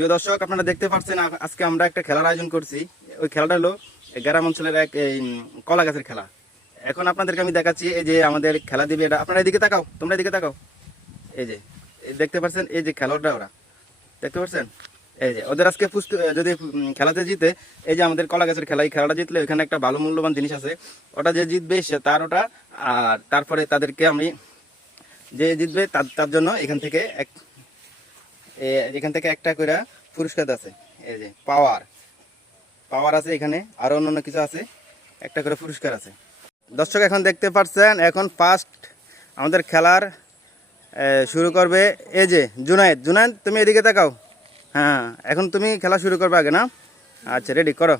প্রিয় দর্শক, আপনারা দেখতে পাচ্ছেন আজকে আমরা একটা খেলার আয়োজন করছি। ওই খেলাটা হলো গ্রাম অঞ্চলের এক কলা গাছের খেলা। এখন আপনাদেরকে আমি দেখাচ্ছি এই যে আমাদের খেলা দিবে এটা। আপনারা এদিকে তাকাও, তোমরা এদিকে তাকাও। এই যে দেখতে পাচ্ছেন, এই যে খেলোয়াড়রা ওরা। দেখতে পাচ্ছেন? এই যে, ওদের আজকে পুষ্ট যদি খেলাতে জিতে, এই যে আমাদের কলা গাছের খেলা, এই খেলাটা জিতলে ওখানে একটা ভালো মূল্যবান জিনিস আছে। ওটা যে জিতবে সে তার ওটা, আর তারপরে তাদেরকে আমি যে জিতবে তার তার জন্য এখান থেকে এক এখান থেকে একটা করে পুরস্কার আছে। এই যে পাওয়ার পাওয়ার আছে এখানে, আরও অন্যান্য কিছু আছে, একটা করে পুরস্কার আছে। দর্শক, এখন দেখতে পাচ্ছেন এখন ফার্স্ট আমাদের খেলার শুরু করবে এই যে, জুনায়েদ। জুনায়েদ, তুমি এদিকে তাকাও। হ্যাঁ এখন তুমি খেলা শুরু করবে আগে, না? আচ্ছা রেডি করো।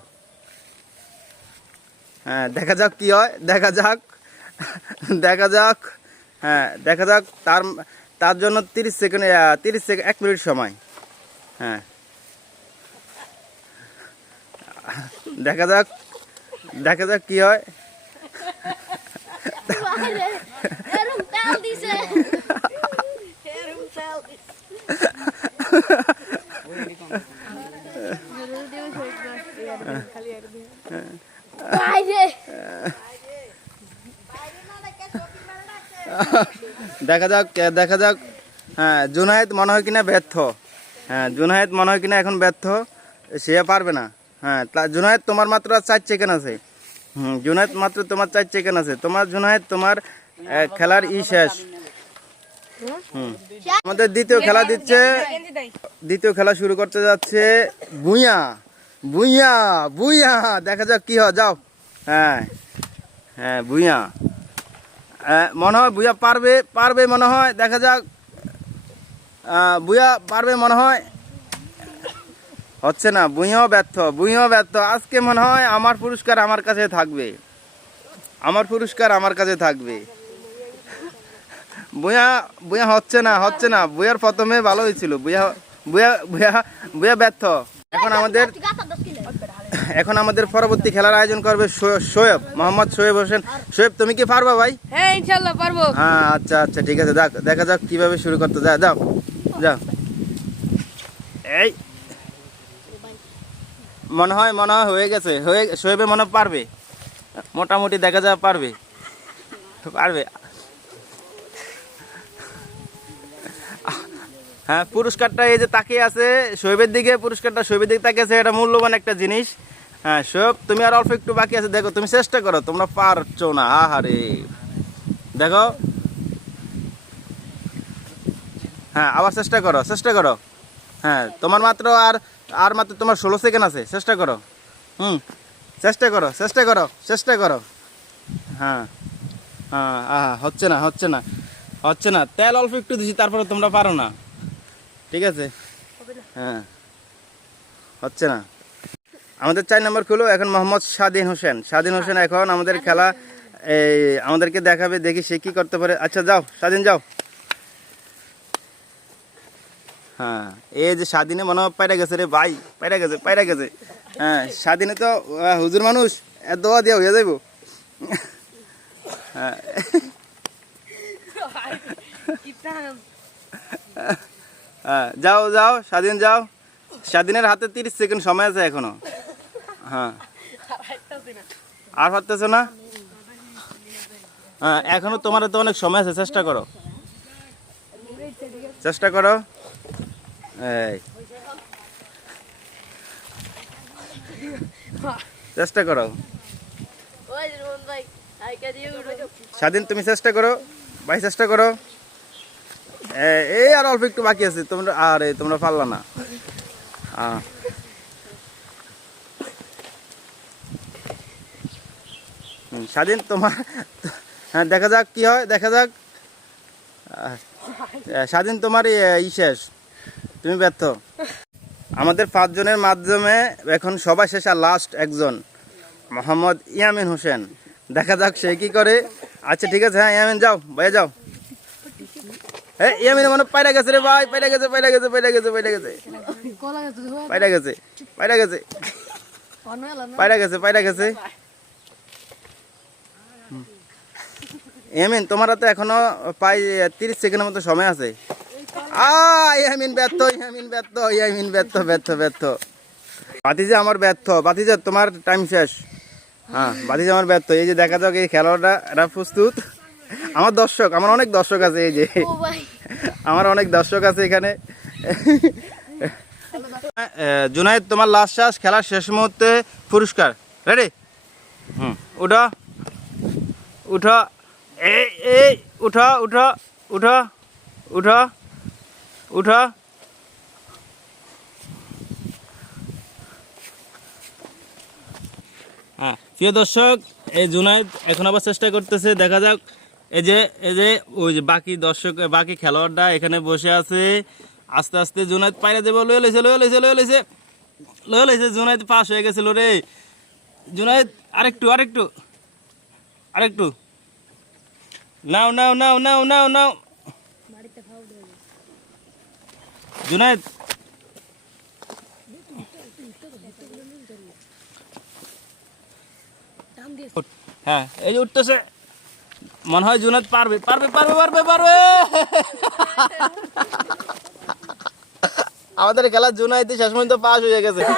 হ্যাঁ দেখা যাক কি হয়, দেখা যাক দেখা যাক হ্যাঁ দেখা যাক, তার তার জন্য তিরিশ সেকেন্ড তিরিশ সেকেন্ড এক মিনিট সময়। হ্যাঁ। দেখা যাক দেখা যাক কি হয় এরম তেল দিছে এরম তেল বাইরে দেখা যাক দেখা যাক। হ্যাঁ জুনায়েদ মনে হয় কিনা ব্যর্থ। হ্যাঁ জুনায়েদ মনে হয় কিনা এখন ব্যর্থ। সে পারবে না। হ্যাঁ জুনায়েদ তোমার মাত্র আর চার চেকেন আছে। হুম, জুনায়েদ মাত্র তোমার চার চেকেন আছে। তোমার, জুনায়েদ তোমার খেলার ই শেষ। হুম। আমাদের দ্বিতীয় খেলা দিচ্ছে। দ্বিতীয় খেলা শুরু করতে যাচ্ছে বুইয়া বুইয়া বুইয়া দেখা যাক কি হয়। যাও। হ্যাঁ হ্যাঁ বুইয়া মনে হয় বুয়া পারবে পারবে মনে হয়, দেখা যাক। বুয়া পারবে মনে হয়। হচ্ছে না বুইও ব্যর্থ বুইও ব্যর্থ। আজকে মনে হয় আমার পুরস্কার আমার কাছে থাকবে। আমার পুরস্কার আমার কাছে থাকবে। বুয়া বুয়া হচ্ছে না হচ্ছে না। বুয়ার প্রথমে ভালো হয়েছিল বুয়া বুয়া বুয়া বুয়া ব্যর্থ। এখন আমাদের এখন আমাদের পরবর্তী খেলার আয়োজন করবে শোয়েব মোহাম্মদ শোয়েব হোসেন। শোয়েব তুমি কি পারবা ভাই? হ্যাঁ ইনশাল্লাহ পারব। হ্যাঁ আচ্ছা আচ্ছা ঠিক আছে দেখ দেখা যাক কীভাবে শুরু করতে যায়। যাও যাও। এই। মনে হয় মনে হয় হয়ে গেছে। হয়ে শোয়েবে মনে পারবে। মোটামুটি দেখা যায় পারবে। পারবে। হ্যাঁ পুরস্কারটা এই যে তাকিয়ে আছে শোয়েবের দিকে পুরস্কারটা শোয়েবের দিকে তাকিয়ে আছে এটা মূল্যবান একটা জিনিস। হ্যাঁ সব তুমি আর অল্প একটু বাকি আছে, দেখো, তুমি চেষ্টা করো, তোমরা পারছ না, আহারে। দেখো। হ্যাঁ আবার চেষ্টা করো চেষ্টা করো। হ্যাঁ তোমার মাত্র আর আর মাত্র তোমার ষোলো সেকেন্ড আছে, চেষ্টা করো। হুম, চেষ্টা করো চেষ্টা করো চেষ্টা করো। হ্যাঁ হ্যাঁ আহা, হচ্ছে না হচ্ছে না হচ্ছে না। তেল অল্প একটু দিছি, তারপরে তোমরা পারো না। ঠিক আছে? হ্যাঁ হচ্ছে না। আমাদের চার নম্বর খুলো এখন মোহাম্মদ স্বাধীন হোসেন। স্বাধীন হোসেন এখন আমাদের খেলা, এই, আমাদেরকে দেখাবে, দেখি সে কি করতে পারে। আচ্ছা যাও, স্বাধীন যাও। হ্যাঁ এই যে স্বাধীনে মনে হয় পাইরা গেছে রে ভাই, পাইরা গেছে পাইরা গেছে। হ্যাঁ স্বাধীনে তো হুজুর মানুষ দোয়া দিয়া হয়ে যাইব। হ্যাঁ। হ্যাঁ যাও যাও, স্বাধীন যাও। স্বাধীনের হাতে তিরিশ সেকেন্ড সময় আছে এখনও। হ্যাঁ। আর পারতেছো না? হ্যাঁ এখনও তোমার তো অনেক সময় আছে, চেষ্টা করো। চেষ্টা করো। এই। চেষ্টা করো। স্বাধীন, তুমি চেষ্টা করো। ভাই, চেষ্টা করো। এই আর অল্প একটু বাকি আছে, তোমরা আরে, তোমরা পারলা না। আহ। স্বাধীন তোমার হ্যাঁ দেখা যাক কি হয় দেখা যাক। স্বাধীন তোমার ই শেষ। তুমি ব্যর্থ। আমাদের পাঁচজনের মাধ্যমে এখন সবাই শেষ আর লাস্ট একজন মোহাম্মদ ইয়ামিন হোসেন। দেখা যাক সে কি করে। আচ্ছা ঠিক আছে হ্যাঁ ইয়ামিন যাও ভাই যাও। হ্যাঁ ইয়ামিন মানে পাইরা গেছে রে ভাই পাইরা গেছে পাইরা গেছে পাইরা গেছে পাইরা গাছ। পাইরা গেছে পাইরা গেছে। পাইরা গেছে পাইরা গেছে। ইয়ামিন তোমার তো এখনও প্রায় তিরিশ সেকেন্ডের মতো সময় আছে। আ ইয়ামিন ব্যর্থ ইয়ামিন ব্যর্থ ইয়ামিন ব্যর্থ ব্যর্থ ব্যর্থ। বাতিজা আমার ব্যর্থ। বাতিজা তোমার টাইম শেষ। হ্যাঁ বাতিজা আমার ব্যর্থ। এই যে দেখা যাক এই খেলাটা এরা প্রস্তুত? আমার দর্শক আমার অনেক দর্শক আছে এই যে। আমার অনেক দর্শক আছে এখানে। জুনাইদ তোমার লাস্ট শ্বাস খেলার শেষ মুহূর্তে পুরস্কার। রেডি হুম উঠো। উঠো। এই এই, উঠো উঠো উঠো উঠো উঠো। হ্যাঁ প্রিয় দর্শক, এই জুনাইদ এখন আবার চেষ্টা করতেছে, দেখা যাক। এই যে এই যে, ওই যে বাকি দর্শক, বাকি খেলোয়াড়রা এখানে বসে আছে। আস্তে আস্তে জুনাইদ পাইরে দেবো, লয়ে লইছে লয়ে লইছে লয়ে লইছে। লয়ে লইছে, জুনাইদ পাস হয়ে গেছিল রে জুনাইদ, আরেকটু আরেকটু আরেকটু। নাও নাও নাও নাও নাও নাও। জুনাইদ। হ্যাঁ এই যে উঠতেছে। মনে হয় জুনাদ পারবে পারবে পারবে পারবে পারবে। আমাদের খেলা জুনাইতে শেষ পর্যন্ত পাস হয়ে গেছে।